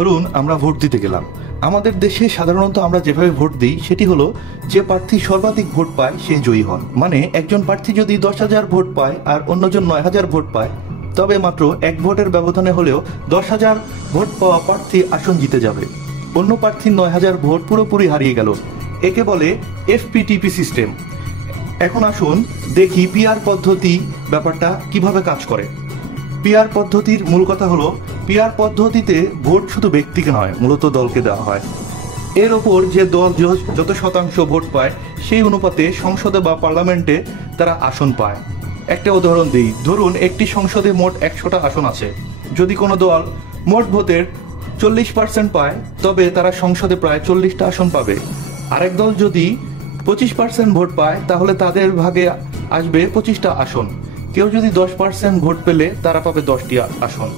ধরুন আমরা ভোট দিতে গেলাম। আমাদের দেশে সাধারণত আমরা যেভাবে ভোট দিই সেটি হলো, যে প্রার্থী সর্বাধিক ভোট পায় সে জয়ী হন। মানে একজন প্রার্থী যদি 10,000 ভোট পায় আর অন্যজন 9,000 ভোট পায়, তবে মাত্র এক ভোটের ব্যবধানে হলেও 10,000 ভোট পাওয়া প্রার্থী আসন জিতে যাবে। অন্য প্রার্থীর 9,000 ভোট পুরোপুরি হারিয়ে গেল। একে বলে এফপিটিপি সিস্টেম। এখন আসুন দেখি পিআর পদ্ধতি ব্যাপারটা কিভাবে কাজ করে। পিআর পদ্ধতির মূল কথা হলো, পিআর পদ্ধতিতে ভোট শুধু ব্যক্তিকে নয়, মূলত দলকে দেওয়া হয়। এর ওপর যে দল যত শতাংশ ভোট পায় সেই অনুপাতে সংসদে বা পার্লামেন্টে তারা আসন পায়। একটা উদাহরণ দিই, ধরুন একটি সংসদে মোট 100টা আসন আছে। যদি কোনো দল মোট ভোটের 40% পায়, তবে তারা সংসদে প্রায় 40টা আসন পাবে। আরেক দল যদি 25% ভোট পায়, তাহলে তাদের ভাগে আসবে 25টা আসন। কেউ যদি 10% ভোট পেলে তারা পাবে 10টি আসন।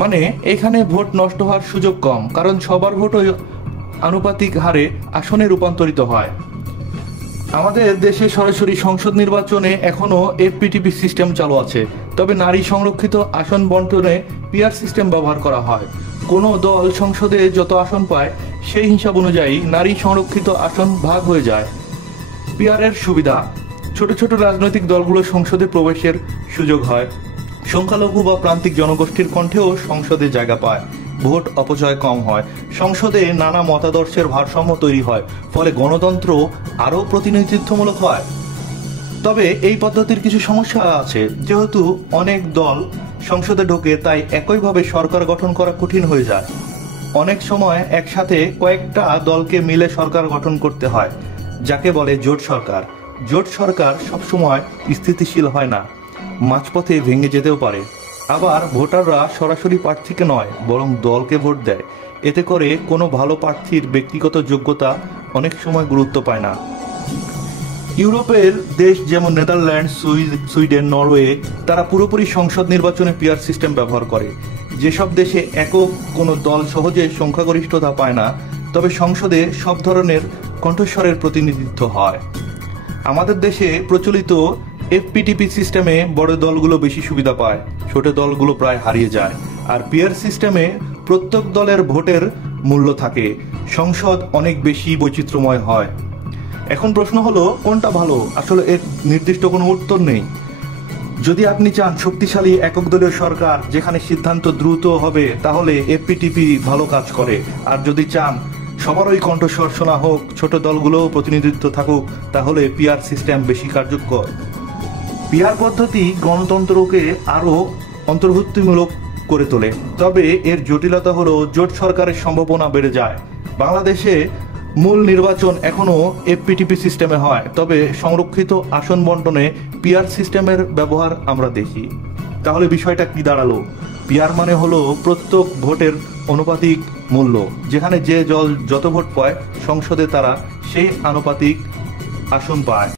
মানে এখানে ভোট নষ্ট হওয়ার সুযোগ কম, কারণ সবার ভোটই আনুপাতিক হারে আসনে রূপান্তরিত হয়। আমাদের দেশে সরাসরি সংসদ নির্বাচনে এখনো এফপিটিপি সিস্টেম চালু আছে, তবে নারী সংরক্ষিত আসন বন্টনে পিআর সিস্টেম ব্যবহার করা হয়। কোনো দল সংসদে যত আসন পায় সেই হিসাব অনুযায়ী নারী সংরক্ষিত আসন ভাগ হয়ে যায়। পিআরের সুবিধা: ছোট ছোট রাজনৈতিক দলগুলো সংসদে প্রবেশের সুযোগ হয়। সংখ্যালঘু বা প্রান্তিক জনগোষ্ঠীর কণ্ঠেও সংসদে জায়গা পায়। ভোট অপচয় কম হয়। সংসদে নানা মতাদর্শের ভারসাম্য তৈরি হয়, ফলে গণতন্ত্র আরও প্রতিনিধিত্বমূলক হয়। তবে এই পদ্ধতির কিছু সমস্যা আছে। যেহেতু অনেক দল সংসদে ঢোকে, তাই একইভাবে সরকার গঠন করা কঠিন হয়ে যায়। অনেক সময় একসাথে কয়েকটা দলকে মিলে সরকার গঠন করতে হয়, যাকে বলে জোট সরকার। জোট সরকার সবসময় স্থিতিশীল হয় না, মাঝপথে ভেঙে যেতেও পারে। আবার ভোটাররা সরাসরি প্রার্থীকে নয়, বরং দলকে ভোট দেয়। এতে করে কোনো ভালো প্রার্থীর ব্যক্তিগত যোগ্যতা অনেক সময় গুরুত্ব পায় না। ইউরোপের দেশ যেমন নেদারল্যান্ড, সুইডেন, নরওয়ে, তারা পুরোপুরি সংসদ নির্বাচনে পিআর সিস্টেম ব্যবহার করে। যেসব দেশে একক কোনো দল সহজে সংখ্যাগরিষ্ঠতা পায় না, তবে সংসদে সব ধরনের কণ্ঠস্বরের প্রতিনিধিত্ব হয়। আমাদের দেশে প্রচলিত এফপিটিপি সিস্টেমে বড় দলগুলো বেশি সুবিধা পায়, ছোট দলগুলো প্রায় হারিয়ে যায়। আর পিআর সিস্টেমে প্রত্যেক দলের ভোটের মূল্য থাকে, সংসদ অনেক বেশি বৈচিত্র্যময় হয়। এখন প্রশ্ন হলো, কোনটা ভালো? আসলে এর নির্দিষ্ট কোনো উত্তর নেই। যদি আপনি চান শক্তিশালী একক দলীয় সরকার যেখানে সিদ্ধান্ত দ্রুত হবে, তাহলে এফপিটিপি ভালো কাজ করে। আর যদি চান সবারই কণ্ঠস্বর শোনা হোক, ছোট দলগুলোও প্রতিনিধিত্ব থাকুক, তাহলে পিআর সিস্টেম বেশি কার্যকর। পিআর পদ্ধতি গণতন্ত্রকে আরও অন্তর্ভুক্তিমূলক করে তোলে, তবে এর জটিলতা হলো জোট সরকারের সম্ভাবনা বেড়ে যায়। বাংলাদেশে মূল নির্বাচন এখনও এফপিটিপি সিস্টেমে হয়, তবে সংরক্ষিত আসন বন্টনে পিআর সিস্টেমের ব্যবহার আমরা দেখি। তাহলে বিষয়টা কি দাঁড়ালো? পিআর মানে হলো প্রত্যেক ভোটের আনুপাতিক মূল্য। যেখানে যে দল যত ভোট পায় সংসদে, তারা সেই আনুপাতিক আসন পায়।